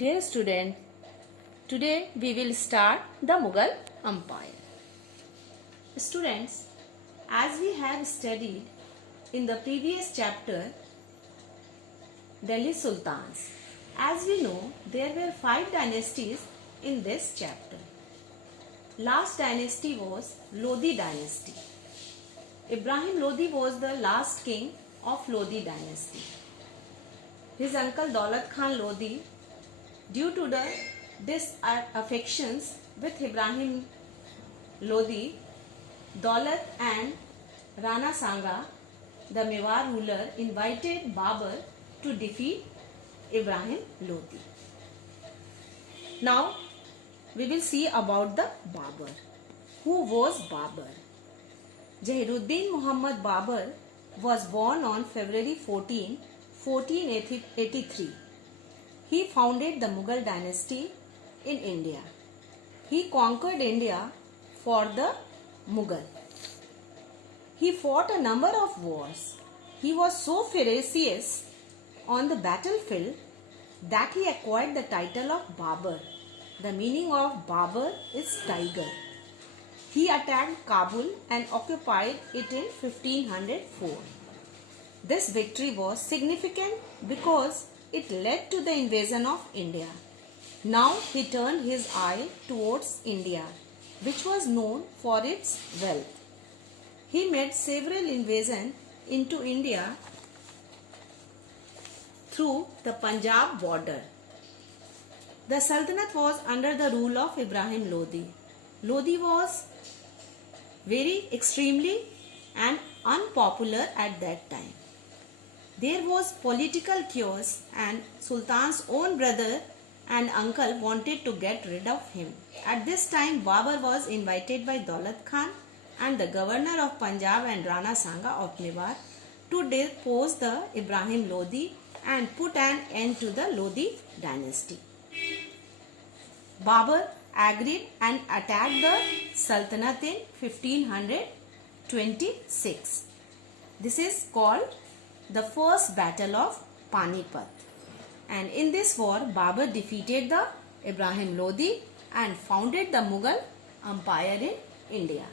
Dear student, today we will start the Mughal Empire. Students, as we have studied in the previous chapter, Delhi Sultans. As we know, there were 5 dynasties in this chapter. Last dynasty was Lodi dynasty. Ibrahim Lodi was the last king of Lodi dynasty. His uncle Daulat Khan Lodi, due to the disaffections with Ibrahim Lodi, Daulat and Rana Sanga, the Mewar ruler, invited Babur to defeat Ibrahim Lodi. Now we will see about the Babur. Who was Babur? Jahiruddin Muhammad Babur was born on February 14, 1483. He founded the Mughal dynasty in India. He conquered India for the Mughal. He fought a number of wars. He was so ferocious on the battlefield that he acquired the title of Babur. The meaning of Babur is tiger. He attacked Kabul and occupied it in 1504. This victory was significant because it led to the invasion of India. Now he turned his eye towards India, which was known for its wealth. He made several invasions into India through the Punjab border. The Sultanate was under the rule of Ibrahim Lodi. Lodi was very extremely and unpopular at that time. There was political chaos and Sultan's own brother and uncle wanted to get rid of him. At this time, Babur was invited by Daulat Khan and the governor of Punjab and Rana Sanga of Mewar to depose the Ibrahim Lodi and put an end to the Lodi dynasty. Babur agreed and attacked the Sultanate in 1526. This is called the first battle of Panipat. And in this war, Babur defeated the Ibrahim Lodi and founded the Mughal Empire in India.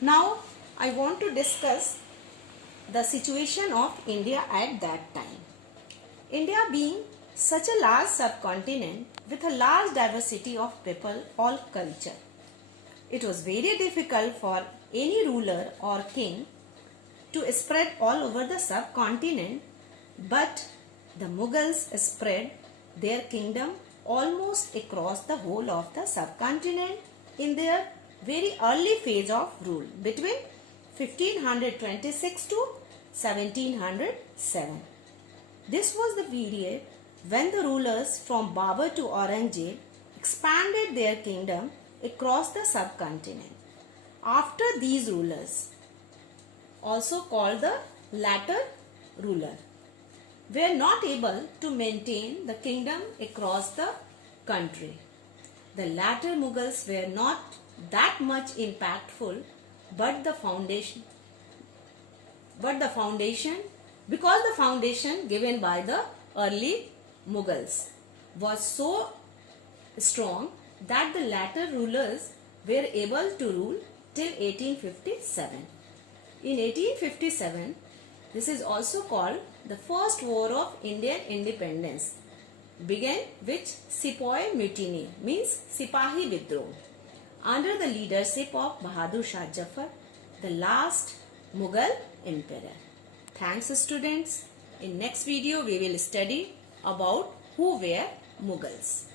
Now, I want to discuss the situation of India at that time. India being such a large subcontinent with a large diversity of people or culture, it was very difficult for any ruler or king to spread all over the subcontinent, but the Mughals spread their kingdom almost across the whole of the subcontinent in their very early phase of rule between 1526 to 1707. This was the period when the rulers from Babur to Aurangzeb expanded their kingdom across the subcontinent. After these rulers, also called the latter ruler, were not able to maintain the kingdom across the country. The latter Mughals were not that much impactful, because the foundation given by the early Mughals was so strong that the latter rulers were able to rule till 1857. In 1857, this is also called the first war of Indian independence, began with Sepoy Mutiny, means Sipahi Vidroh, under the leadership of Bahadur Shah Zafar, the last Mughal emperor. Thanks students. In next video we will study about who were Mughals.